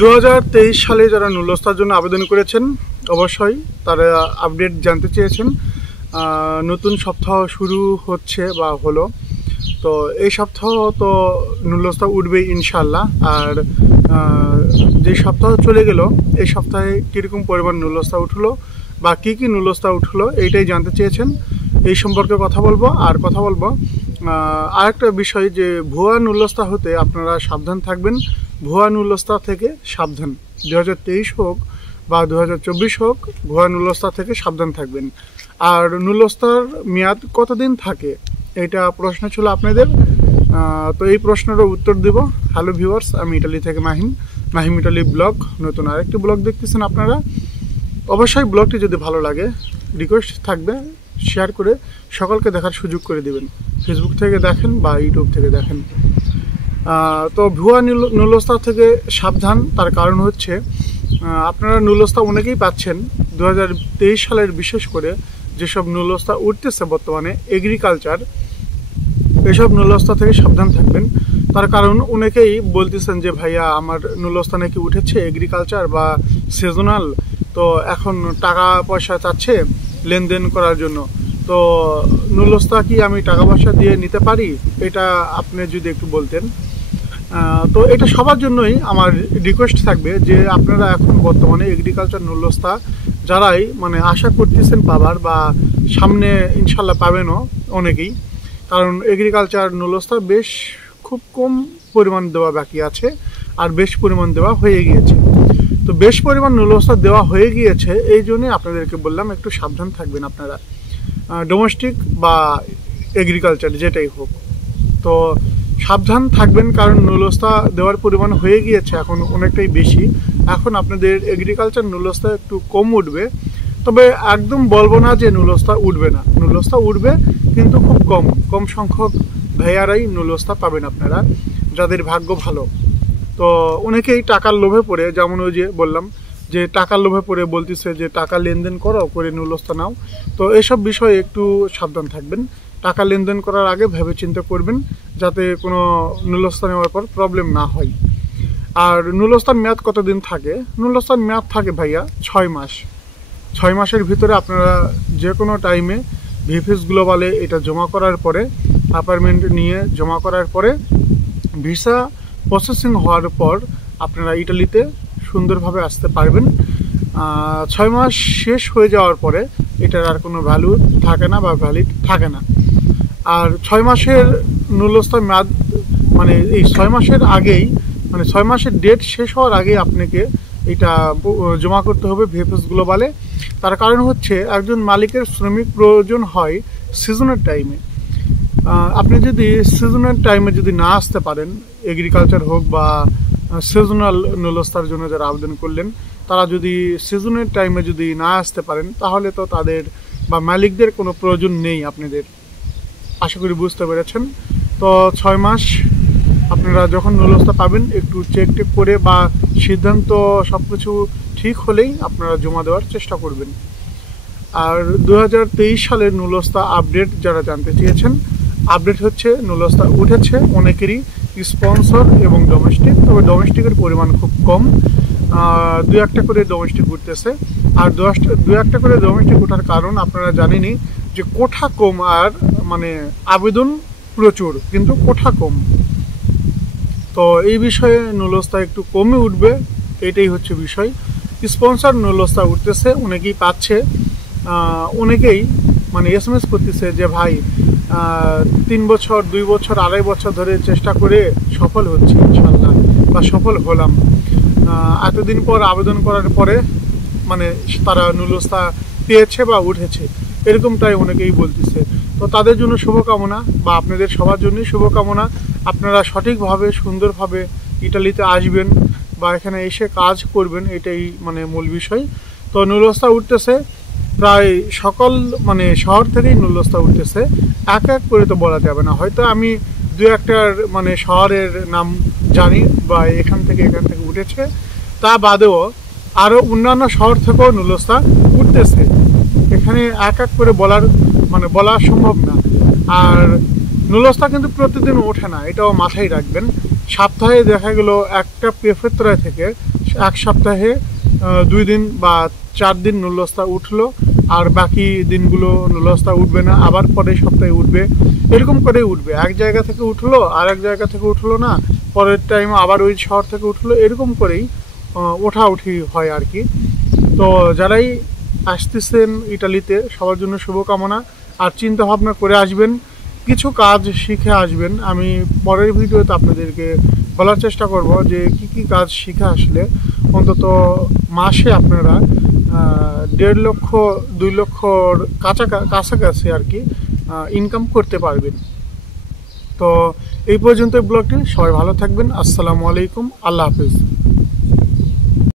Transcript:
2023 সালে যারা নুলস্তার জন্য আবেদন করেছেন অবশ্যই তারা আপডেট জানতে চেয়েছেন। নতুন সপ্তাহ শুরু হচ্ছে বা হলো, তো এই সপ্তাহ তো নুলস্তা উঠবেই ইনশাল্লাহ। আর যে সপ্তাহ চলে গেল এই সপ্তাহে কীরকম পরিমাণ নুলস্তা উঠলো বা কী কী নুলস্তা উঠলো এইটাই জানতে চেয়েছেন। এই সম্পর্কে কথা বলবো। আর কথা বলবো আরেকটা বিষয়, যে ভুয়া নুলস্তা হতে আপনারা সাবধান থাকবেন। ভুয়া নুলস্তা থেকে সাবধান, 2023 হোক বা 2024 হোক, ভুয়া নুলস্তা থেকে সাবধান থাকবেন। আর নুলস্তার মেয়াদ কতদিন থাকে এটা প্রশ্ন ছিল আপনাদের, তো এই প্রশ্নেরও উত্তর দেব। হ্যালো ভিউয়ার্স, আমি ইটালি থেকে মাহিম ইটালি ব্লগ, নতুন আরেকটি ব্লগ দেখতেছেন আপনারা। অবশ্যই ব্লগটি যদি ভালো লাগে রিকোয়েস্ট থাকবে শেয়ার করে সকলকে দেখার সুযোগ করে দিবেন। ফেসবুক থেকে দেখেন বা ইউটিউব থেকে দেখেন। তো ভুয়া নুলস্তা থেকে সাবধান, তার কারণ হচ্ছে আপনারা নুলস্তা অনেকেই পাচ্ছেন 2023 সালের, বিশেষ করে যেসব নুলস্তা উঠতেছে বর্তমানে এগ্রিকালচার, এসব নুলস্তা থেকে সাবধান থাকবেন। তার কারণ অনেকেই বলতেছেন যে ভাইয়া আমার নুলস্তা নাকি উঠেছে এগ্রিকালচার বা সিজনাল, তো এখন টাকা পয়সা চাচ্ছে লেনদেন করার জন্য, তো নুলস্তা কি আমি টাকা পয়সা দিয়ে নিতে পারি? এটা আপনি যদি একটু বলতেন। তো এটা সবার জন্যই আমার রিকোয়েস্ট থাকবে যে আপনারা এখন বর্তমানে এগ্রিকালচার নুলস্তা যারাই মানে আশা করতেছেন পাবার বা সামনে ইনশাল্লাহ পাবেনও অনেকেই, কারণ এগ্রিকালচার নুলস্তা বেশ খুব কম পরিমাণ দেওয়া বাকি আছে আর বেশ পরিমাণ দেওয়া হয়ে গিয়েছে। তো বেশ পরিমাণ নুলস্তা দেওয়া হয়ে গিয়েছে, এই জন্যই আপনাদেরকে বললাম একটু সাবধান থাকবেন আপনারা, ডোমেস্টিক বা এগ্রিকালচার যেটাই হোক। তো সাবধান থাকবেন, কারণ নুলস্তা দেওয়ার পরিমাণ হয়ে গিয়েছে এখন অনেকটাই বেশি। এখন আপনাদের এগ্রিকালচার নুলস্তা একটু কম উঠবে, তবে একদম বলবো না যে নুলস্তা উঠবে না, নুলস্তা উঠবে কিন্তু খুব কম সংখ্যক ভাইয়ারাই নুলস্তা পাবেন আপনারা, যাদের ভাগ্য ভালো। তো অনেকেই টাকার লোভে পড়ে, যেমন ওই যে বললাম যে টাকার লোভে পড়ে বলতেছে যে টাকা লেনদেন করো করে নুলস্তা নাও। তো এইসব বিষয়ে একটু সাবধান থাকবেন। টাকা লেনদেন করার আগে ভেবে চিন্তা করবেন যাতে কোনো নুলস্তা নেওয়ার পর প্রবলেম না হয়। আর নুলস্তার মেয়াদ কতদিন থাকে? নুলস্তার মেয়াদ থাকে ভাইয়া 6 মাস। 6 মাসের ভিতরে আপনারা যে কোনো টাইমে ভিএফএস গ্লোবালে এটা জমা করার পরে, অ্যাপয়েন্টমেন্ট নিয়ে জমা করার পরে, ভিসা প্রসেসিং হওয়ার পর আপনারা ইটালিতে সুন্দরভাবে আসতে পারবেন। 6 মাস শেষ হয়ে যাওয়ার পরে এটার আর কোনো ভ্যালু থাকে না বা ভ্যালিড থাকে না। আর 6 মাসের নুলস্তা মেয়াদ মানে এই 6 মাসের আগেই, মানে 6 মাসের ডেট শেষ হওয়ার আগেই আপনাকে এটা জমা করতে হবে ভিএফএস গ্লোবালে। তার কারণ হচ্ছে একজন মালিকের শ্রমিক প্রয়োজন হয় সিজনের টাইমে। আপনি যদি সিজনের টাইমে যদি না আসতে পারেন, এগ্রিকালচার হোক বা সিজনাল নুলস্তার জন্য যারা আবেদন করলেন, তারা যদি সিজনের টাইমে যদি না আসতে পারেন, তাহলে তো তাদের বা মালিকদের কোনো প্রয়োজন নেই আপনাদের। আশা করি বুঝতে পেরেছেন। তো 6 মাস আপনারা যখন নুলস্তা পাবেন একটু চেক করে বা সিদ্ধান্ত সব কিছু ঠিক হলেই আপনারা জমা দেওয়ার চেষ্টা করবেন। আর 2023 সালের নুলস্তা আপডেট যারা জানতে চেয়েছেন, আপডেট হচ্ছে নুলস্তা উঠেছে অনেকেরই, স্পন্সর এবং ডোমেস্টিক, তবে ডোমেস্টিকের পরিমাণ খুব কম, 2-1টা করে ডোমেস্টিক উঠতেছে। আর 2-1টা করে ডোমেস্টিক ওঠার কারণ আপনারা জানেনই যে কোঠা কম, আর মানে আবেদন প্রচুর কিন্তু কোঠা কম। তো এই বিষয়ে নুলস্তা একটু কমে উঠবে, এটাই হচ্ছে বিষয়। স্পন্সর নুলস্তা উঠতেছে, অনেকেই পাচ্ছে, অনেকেই মানে SMS করতেছে যে ভাই 3 বছর 2 বছর 2.5 বছর ধরে চেষ্টা করে সফল হচ্ছে ইনশাল্লাহ বা সফল হলাম, এতদিন পর আবেদন করার পরে মানে তারা নুলস্তা পেয়েছে বা উঠেছে, এরকমটাই অনেকেই বলতেছে। তো তাদের জন্য শুভকামনা বা আপনাদের সবার জন্যই শুভকামনা। আপনারা সঠিকভাবে সুন্দরভাবে ইটালিতে আসবেন বা এখানে এসে কাজ করবেন, এটাই মানে মূল বিষয়। তো নুলস্তা উঠতেছে প্রায় সকল মানে শহর থেকেই নুলস্তা উঠতেছে, এক এক করে তো বলা যাবে না, হয়তো আমি 2-1টার মানে শহরের নাম জানি বা এখান থেকে উঠেছে, তা বাদেও আরও অন্যান্য শহর থেকেও নুলস্তা উঠতেছে। এখানে এক এক করে বলা সম্ভব না। আর নুলস্তা কিন্তু প্রতিদিন ওঠে না, এটাও মাথায় রাখবেন। সপ্তাহে দেখা গেল একটা প্রেফেত্রায় থেকে এক সপ্তাহে 2 দিন বা 4 দিন নুলস্তা উঠলো, আর বাকি দিনগুলো নুলস্তা উঠবে না, আবার পরের সপ্তাহে উঠবে, এরকম করেই উঠবে। এক জায়গা থেকে উঠলো আর এক জায়গা থেকে উঠলো না, পরের টাইমে আবার ওই শহর থেকে উঠলো, এরকম করেই ওঠাউঠি হয় আর কি। তো যারাই আসতেছেন ইটালিতে সবার জন্য শুভকামনা। আর চিন্তা ভাবনা করে আসবেন, কিছু কাজ শিখে আসবেন। আমি পরের ভিডিওতে আপনাদেরকে বলার চেষ্টা করব যে কি কি কাজ শিখে আসলে অন্তত মাসে আপনারা 1.5 লক্ষ 2 লক্ষর কাছাকাছি আর কি ইনকাম করতে পারবেন। তো এই পর্যন্ত ব্লগটি, সবাই ভালো থাকবেন। আসসালামু আলাইকুম, আল্লাহ হাফিজ।